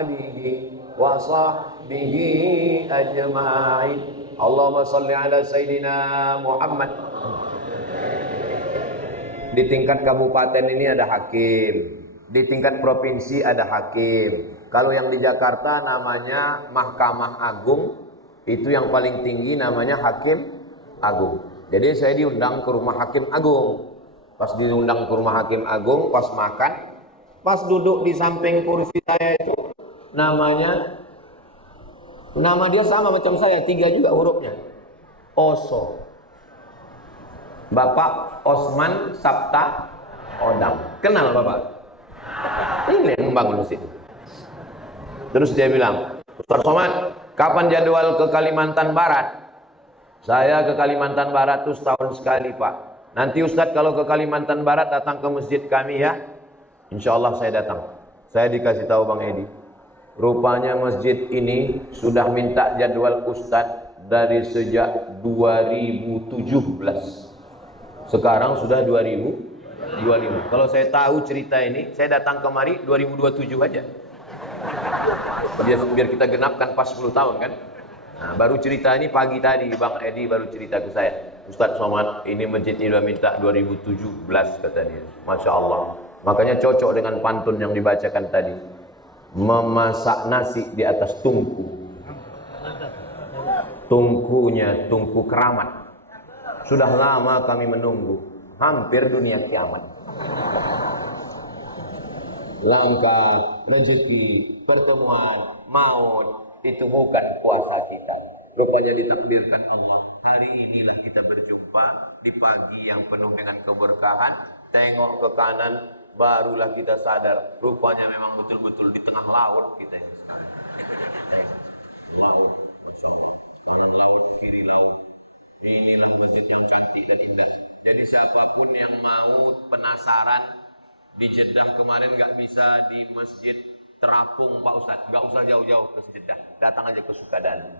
alihi wa sahbihi ajma'in. Allahumma salli ala Sayyidina Muhammad. Di tingkat kabupaten ini ada hakim, di tingkat provinsi ada hakim. Kalau yang di Jakarta namanya Mahkamah Agung, itu yang paling tinggi namanya Hakim Agung. Jadi saya diundang ke rumah Hakim Agung. Pas diundang ke rumah Hakim Agung, pas makan, pas duduk di samping kursi saya itu nama dia sama macam saya, 3 juga hurufnya. Oso. Bapak Osman Sabta Odang. Kenal Bapak? Ini yang membangun masjid. Terus dia bilang, Ustaz Somad, kapan jadwal ke Kalimantan Barat? Saya ke Kalimantan Barat tuh setahun sekali Pak. Nanti Ustaz kalau ke Kalimantan Barat datang ke masjid kami ya. Insya Allah saya datang. Saya dikasih tahu Bang Edi, rupanya masjid ini sudah minta jadwal Ustadz dari sejak 2017. Sekarang sudah 2025. Kalau saya tahu cerita ini, saya datang kemari 2027 aja. Biar kita genapkan pas 10 tahun kan. Nah, baru cerita ini pagi tadi Bang Edi baru cerita ke saya. Ustadz Somad, ini masjid ini udah minta 2017 kata dia. Masya Allah. Makanya cocok dengan pantun yang dibacakan tadi. Memasak nasi di atas tungku. Tungkunya tungku keramat. Sudah lama kami menunggu, hampir dunia kiamat. Langkah, rezeki, pertemuan, maut, itu bukan kuasa kita. Rupanya ditakdirkan Allah. Hari inilah kita berjumpa di pagi yang penuh dengan keberkahan. Tengok ke kanan, barulah kita sadar. Rupanya memang betul-betul di tengah laut kita ini sekarang. Laut, Masya Allah. Kanan laut, kiri laut. Inilah masjid yang cantik dan indah. Jadi siapapun yang mau penasaran, di Jeddah kemarin nggak bisa di Masjid Terapung Pak Ustadz, nggak usah jauh-jauh ke Jeddah, datang aja ke Sukadana.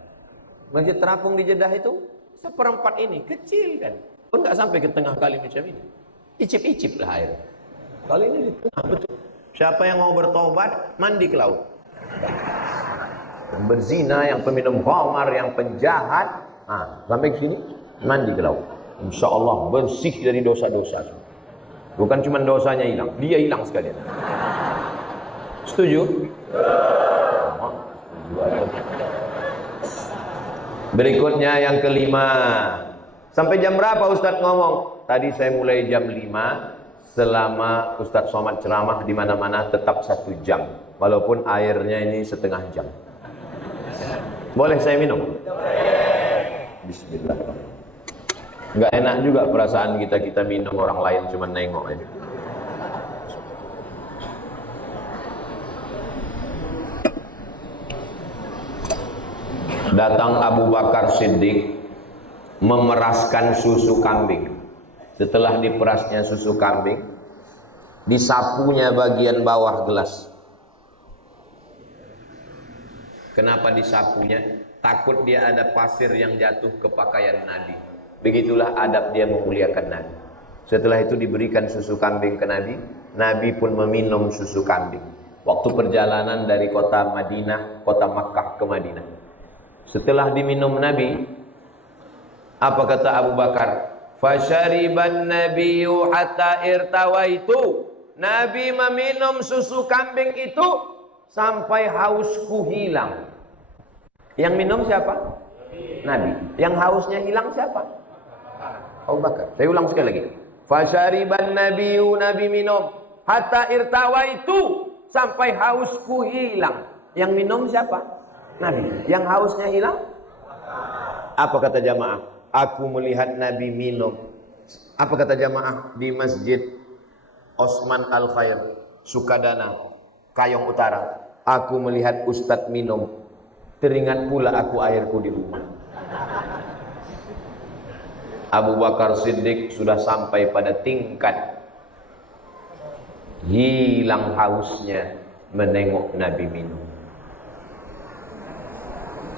Masjid Terapung di Jeddah itu seperempat ini, kecil kan, pun nggak sampai ke tengah kali macam ini, icip-icip lah air. Kali ini di tengah betul. Siapa yang mau bertobat, mandi ke laut. Yang berzina, yang peminum khamar, yang penjahat, sampai ke sini mandi ke laut. Insya Allah bersih dari dosa-dosa. Bukan cuma dosanya hilang, dia hilang sekalian. Setuju? Berikutnya yang kelima. Sampai jam berapa Ustadz ngomong? Tadi saya mulai jam 5. Selama Ustadz Somad ceramah di mana-mana tetap 1 jam. Walaupun airnya ini setengah jam. Boleh saya minum? Bismillah. Nggak enak juga perasaan kita minum, orang lain cuma nengok aja. Datang Abu Bakar Siddiq memeraskan susu kambing. Setelah diperasnya susu kambing, disapunya bagian bawah gelas. Kenapa disapunya? Takut dia ada pasir yang jatuh ke pakaian Nabi. Begitulah adab dia memuliakan Nabi. Setelah itu diberikan susu kambing ke Nabi. Nabi pun meminum susu kambing. Waktu perjalanan dari kota Madinah, kota Makkah ke Madinah. Setelah diminum Nabi, apa kata Abu Bakar? Fasyariban nabiyyu hatta irtawaitu. Nabi meminum susu kambing itu sampai hausku hilang. Yang minum siapa? Nabi. Yang hausnya hilang siapa? Abu Bakar. Saya ulang sekali lagi. Fasyariban nabiyyu, Nabi minum hatta irtawaitu, sampai hausku hilang. Yang minum siapa? Nabi. Yang hausnya hilang? Apa kata jamaah? Aku melihat Nabi minum. Apa kata jamaah? Di Masjid Osman Al Khair, Sukadana, Kayong Utara. Aku melihat Ustadz minum. Teringat pula aku airku di rumah. Abu Bakar Siddiq sudah sampai pada tingkat hilang hausnya menengok Nabi minum.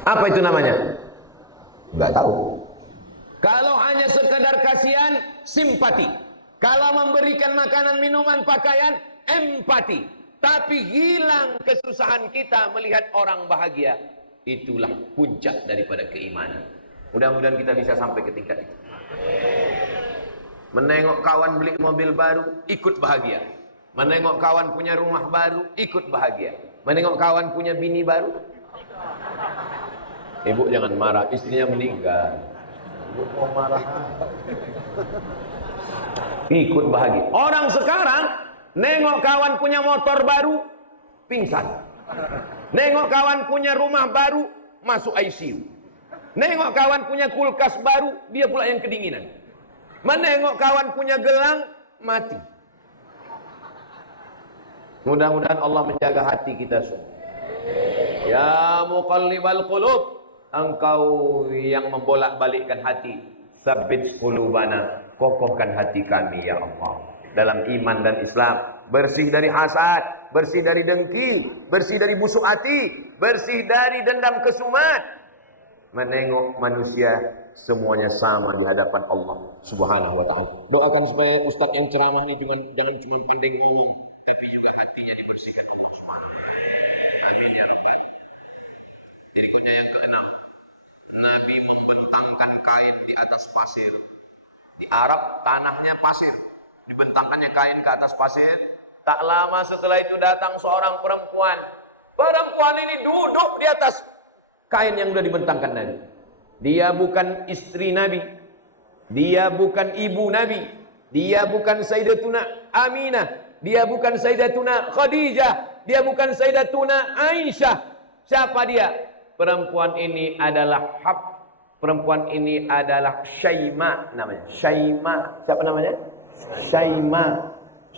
Apa itu namanya? Enggak tahu. Kalau hanya sekedar kasihan, simpati. Kalau memberikan makanan, minuman, pakaian, empati. Tapi hilang kesusahan kita melihat orang bahagia. Itulah puncak daripada keimanan. Mudah-mudahan kita bisa sampai ke tingkat itu. Menengok kawan beli mobil baru, ikut bahagia. Menengok kawan punya rumah baru, ikut bahagia. Menengok kawan punya bini baru. Ibu jangan marah, istrinya meninggal. Ibu mau marah. Ikut bahagia. Orang sekarang nengok kawan punya motor baru, pingsan. Nengok kawan punya rumah baru, masuk ICU. Nengok kawan punya kulkas baru, dia pula yang kedinginan. Menengok kawan punya gelang, mati. Mudah-mudahan Allah menjaga hati kita semua. Ya muqallibal qulub, engkau yang membolak-balikkan hati, tsabbit qulubana, kokohkan hati kami ya Allah dalam iman dan Islam, bersih dari hasad, bersih dari dengki, bersih dari busuk hati, bersih dari dendam kesumat. Menengok manusia semuanya sama di hadapan Allah Subhanahu wa taala. Doakan supaya ustaz yang ceramah ini jangan cuma pandai ngomong, tapi juga hatinya dibersihkan Allah Subhanahu wa taala. Amin ya rabbal alamin. Berikutnya yang keenam, Nabi membentangkan kain di atas pasir. Di Arab tanahnya pasir, dibentangkannya kain ke atas pasir. Tak lama setelah itu datang seorang perempuan. Perempuan ini duduk di atas kain yang sudah dibentangkan Nabi. Dia bukan istri Nabi. Dia bukan ibu Nabi. Dia bukan Sayyidatuna Aminah. Dia bukan Sayyidatuna Khadijah. Dia bukan Sayyidatuna Aisyah. Siapa dia? Perempuan ini adalah perempuan ini adalah Syaima namanya. Syaima. Siapa namanya? Syaima.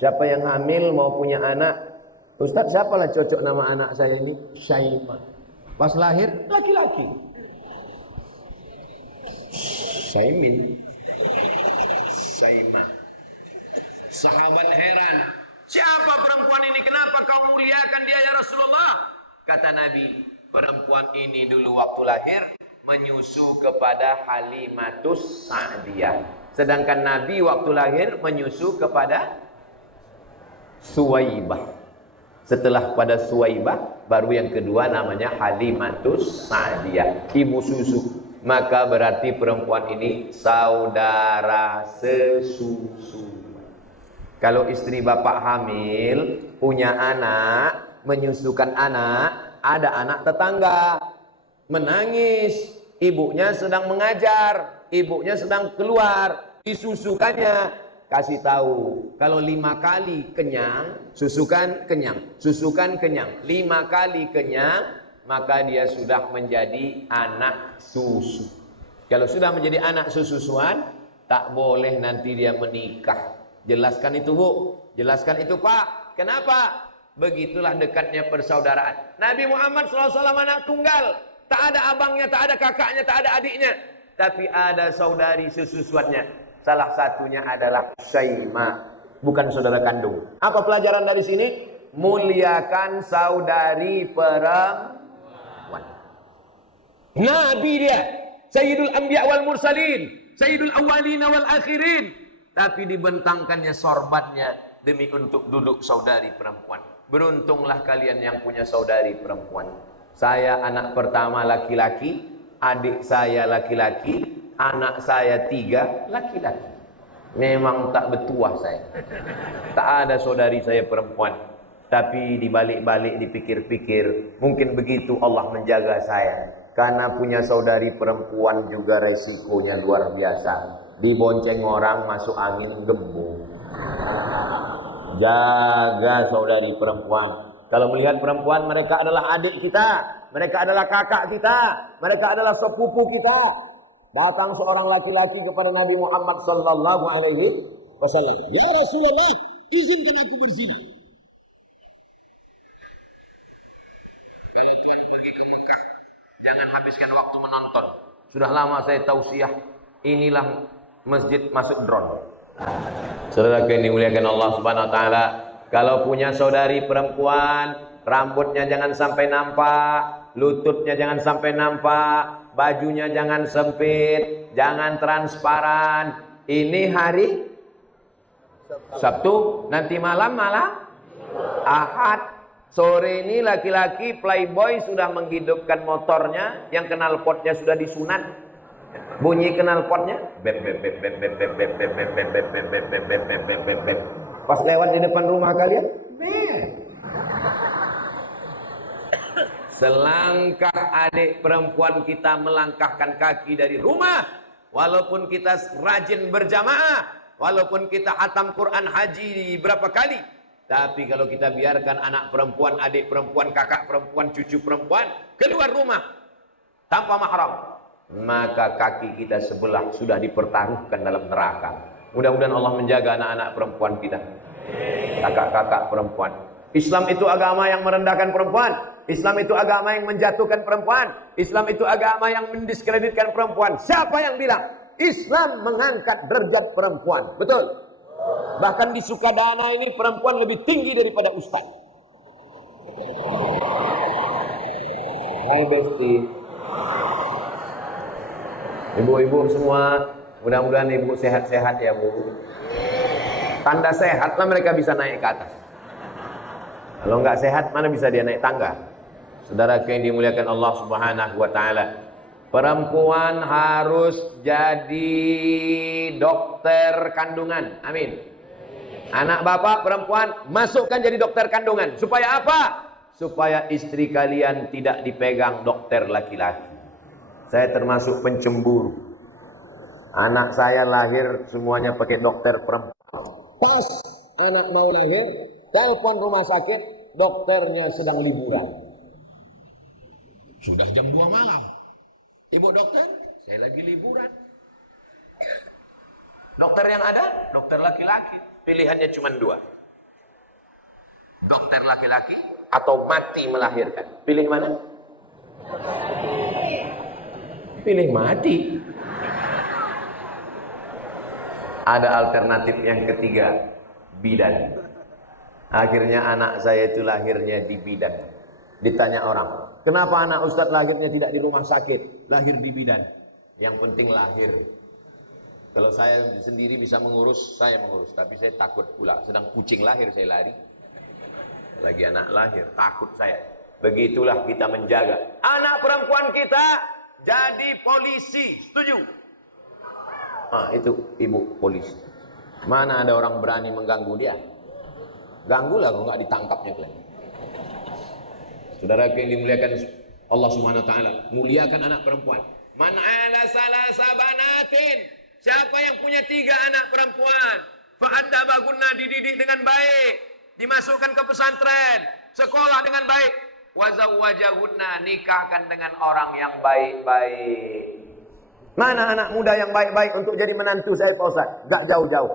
Siapa yang hamil mau punya anak? Ustaz, siapalah cocok nama anak saya ini? Syaima. Pas lahir laki-laki. Syaimin. Syaima. Sahabat heran. Siapa perempuan ini? Kenapa kau muliakan dia ya Rasulullah? Kata Nabi, perempuan ini dulu waktu lahir menyusu kepada Halimatus Sa'diyah. Sedangkan Nabi waktu lahir menyusu kepada Suwaibah. Setelah pada Suwaibah, baru yang kedua namanya Halimatus Sa'diyah, ibu susu. Maka berarti perempuan ini saudara sesusu. Kalau istri bapak hamil, punya anak, menyusukan anak, ada anak tetangga menangis, ibunya sedang mengajar, ibunya sedang keluar, disusukannya, kasih tahu, kalau 5 kali kenyang, susukan kenyang, susukan kenyang, 5 kali kenyang, maka dia sudah menjadi anak susu. Kalau sudah menjadi anak susuan, tak boleh nanti dia menikah. Jelaskan itu Bu, jelaskan itu Pak. Kenapa? Begitulah dekatnya persaudaraan. Nabi Muhammad SAW anak tunggal. Tak ada abangnya, tak ada kakaknya, tak ada adiknya. Tapi ada saudari sesusuannya. Salah satunya adalah Syaima. Bukan saudara kandung. Apa pelajaran dari sini? Muliakan saudari perempuan. Nabi dia. Sayyidul Anbiya wal Mursalin. Sayyidul Awwalina wal Akhirin. Tapi dibentangkannya sorbatnya demi untuk duduk saudari perempuan. Beruntunglah kalian yang punya saudari perempuan. Saya anak pertama laki-laki, adik saya laki-laki, anak saya 3 laki-laki. Memang tak betuah saya. Tak ada saudari saya perempuan. Tapi dibalik-balik dipikir-pikir, mungkin begitu Allah menjaga saya. Karena punya saudari perempuan juga resikonya luar biasa. Dibonceng orang masuk angin gembung. Jaga saudari perempuan. Kalau melihat perempuan, mereka adalah adik kita, mereka adalah kakak kita, mereka adalah sepupu kita. Datang seorang laki-laki kepada Nabi Muhammad sallallahu alaihi wasallam. Ya Rasulullah, izinkan aku berzina. Kalau Tuhan pergi ke Mekah, jangan habiskan waktu menonton. Sudah lama saya tausiah, inilah masjid masuk drone. Saudara yang dimuliakan Allah Subhanahu wa taala, kalau punya saudari perempuan, rambutnya jangan sampai nampak, lututnya jangan sampai nampak, bajunya jangan sempit, jangan transparan. Ini hari Sabtu, nanti malam malah Ahad. Sore ini laki-laki playboy sudah menghidupkan motornya, yang knalpotnya sudah disunat. Bunyi knalpotnya, pas lewat di depan rumah kalian, selangkah adik perempuan kita melangkahkan kaki dari rumah, walaupun kita rajin berjamaah, walaupun kita hatam Quran haji berapa kali, tapi kalau kita biarkan anak perempuan, adik perempuan, kakak perempuan, cucu perempuan keluar rumah tanpa mahram, maka kaki kita sebelah sudah dipertaruhkan dalam neraka. Mudah-mudahan Allah menjaga anak-anak perempuan kita, kakak-kakak perempuan. Islam itu agama yang merendahkan perempuan. Islam itu agama yang menjatuhkan perempuan. Islam itu agama yang mendiskreditkan perempuan. Siapa yang bilang Islam mengangkat derajat perempuan? Betul. Bahkan di Sukadana ini perempuan lebih tinggi daripada ustaz. Hai Besti. Ibu-ibu semua, mudah-mudahan ibu sehat-sehat ya Bu. Tanda sehatlah mereka bisa naik ke atas. Kalau nggak sehat, mana bisa dia naik tangga? Saudara yang dimuliakan Allah Subhanahu wa taala, perempuan harus jadi dokter kandungan. Amin. Anak bapak perempuan masukkan jadi dokter kandungan. Supaya apa? Supaya istri kalian tidak dipegang dokter laki-laki. Saya termasuk pencemburu. Anak saya lahir semuanya pakai dokter perempuan. Pas anak mau lahir, telepon rumah sakit, dokternya sedang liburan. Sudah jam 2 malam. Ibu dokter, saya lagi liburan. Dokter yang ada, dokter laki-laki. Pilihannya cuma 2. Dokter laki-laki atau mati melahirkan. Pilih mana? Pilih mati. Ada alternatif yang ketiga, bidan. Akhirnya anak saya itu lahirnya di bidan. Ditanya orang, kenapa anak Ustadz lahirnya tidak di rumah sakit, lahir di bidan? Yang penting lahir. Kalau saya sendiri bisa mengurus, saya mengurus. Tapi saya takut pula, sedang kucing lahir saya lari. Lagi anak lahir, takut saya. Begitulah kita menjaga anak perempuan kita jadi polisi. Setuju? Itu ibu polisi. Mana ada orang berani mengganggu dia? Ganggulah kalau nggak ditangkapnya kalian. Saudara yang dimuliakan Allah Subhanahu wa taala, muliakan anak perempuan. Man ala salasa banatin. Siapa yang punya 3 anak perempuan, fa addabagunna, dididik dengan baik, dimasukkan ke pesantren, sekolah dengan baik, wa zawwajahunna, nikahkan dengan orang yang baik-baik. Mana anak muda yang baik-baik untuk jadi menantu saya Pak Ustaz? Gak jauh-jauh.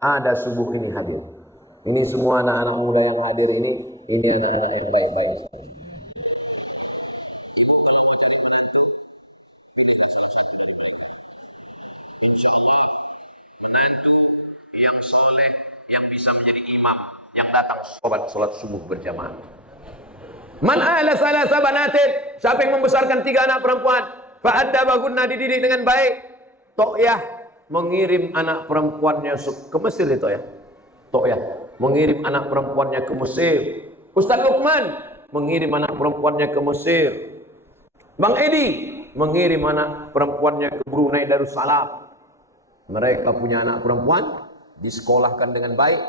Ada subuh ini hadir. Ini semua anak-anak muda yang hadir ini anak-anak yang baik-baik. Menantu yang soleh, yang bisa menjadi imam, yang datang sholat subuh berjamaah. Man ala salasa banatin. Siapa yang membesarkan 3 anak perempuan, fa'addabagunna, dididik dengan baik. To'yah mengirim anak perempuannya ke Mesir itu ya. To'yah mengirim anak perempuannya ke Mesir. Ustaz Luqman mengirim anak perempuannya ke Mesir. Bang Edi mengirim anak perempuannya ke Brunei Darussalam. Mereka punya anak perempuan, disekolahkan dengan baik,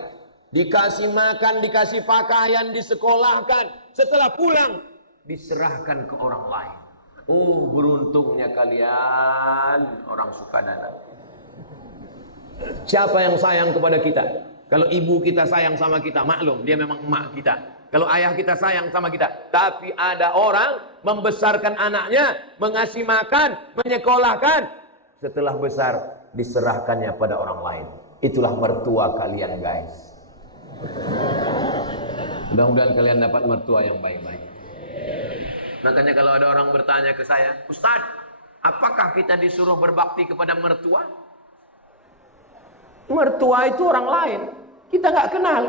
dikasih makan, dikasih pakaian, disekolahkan. Setelah pulang, diserahkan ke orang lain. Oh, beruntungnya kalian orang Sukadana. Siapa yang sayang kepada kita? Kalau ibu kita sayang sama kita, maklum, dia memang emak kita. Kalau ayah kita sayang sama kita. Tapi ada orang membesarkan anaknya, mengasih makan, menyekolahkan. Setelah besar, diserahkannya pada orang lain. Itulah mertua kalian, guys. Mudah-mudahan kalian dapat mertua yang baik-baik. Makanya kalau ada orang bertanya ke saya, Ustaz, apakah kita disuruh berbakti kepada mertua? Mertua itu orang lain, kita nggak kenal,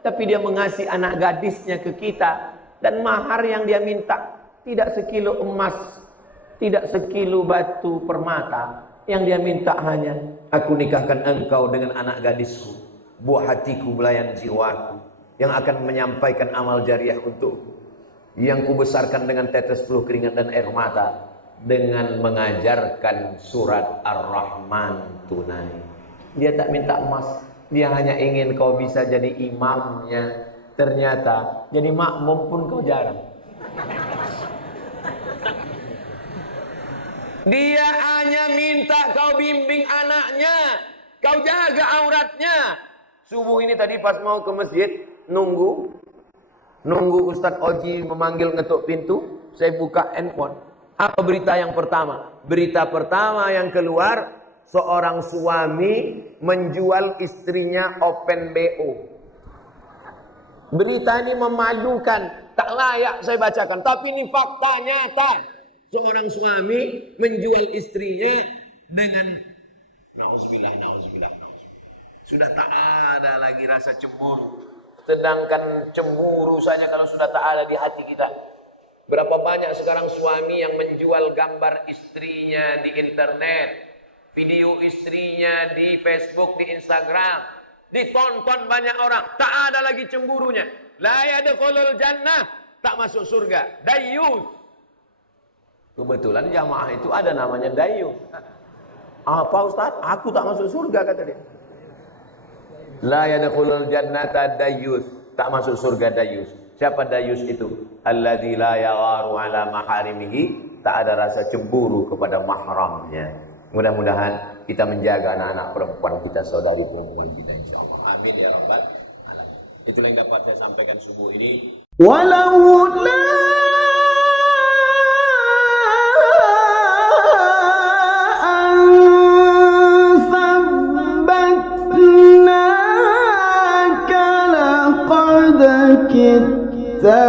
tapi dia mengasih anak gadisnya ke kita, dan mahar yang dia minta tidak sekilo emas, tidak sekilo batu permata. Yang dia minta hanya, aku nikahkan engkau dengan anak gadisku, buah hatiku, belayan jiwaku, yang akan menyampaikan amal jariah untukku, yang kubesarkan dengan tetes peluh keringat dan air mata, dengan mengajarkan surat Ar-Rahman tunai. Dia tak minta emas, dia hanya ingin kau bisa jadi imamnya. Ternyata jadi makmum pun kau jarang. Dia hanya minta kau bimbing anaknya, kau jaga auratnya. Subuh ini tadi pas mau ke masjid, nunggu Ustadz Oji memanggil ngetuk pintu, saya buka handphone. Apa berita yang pertama? Berita pertama yang keluar, seorang suami menjual istrinya open BO. Berita ini memalukan, tak layak saya bacakan, tapi ini fakta nyata. Seorang suami menjual istrinya dengan na'udzubillah. Sudah tak ada lagi rasa cemburu. Sedangkan cemburu saja kalau sudah tak ada di hati kita. Berapa banyak sekarang suami yang menjual gambar istrinya di internet, video istrinya di Facebook, di Instagram, ditonton banyak orang, tak ada lagi cemburunya. La yadkhulul jannah, tak masuk surga. Dayyus. Kebetulan jamaah itu ada namanya dayyus. Apa Ustaz? Aku tak masuk surga, kata dia. La yadkhulul jannata dayyus, tak masuk surga dayyus. Siapa dayyus itu? Alladzi la yagharu ala maharimihi, tak ada rasa cemburu kepada mahramnya. Mudah-mudahan kita menjaga anak-anak perempuan kita, saudari perempuan kita, insyaallah. Amin ya rabbal alamin. Itulah yang dapat saya sampaikan subuh ini. Walaula an sabbatnaka laqad kitta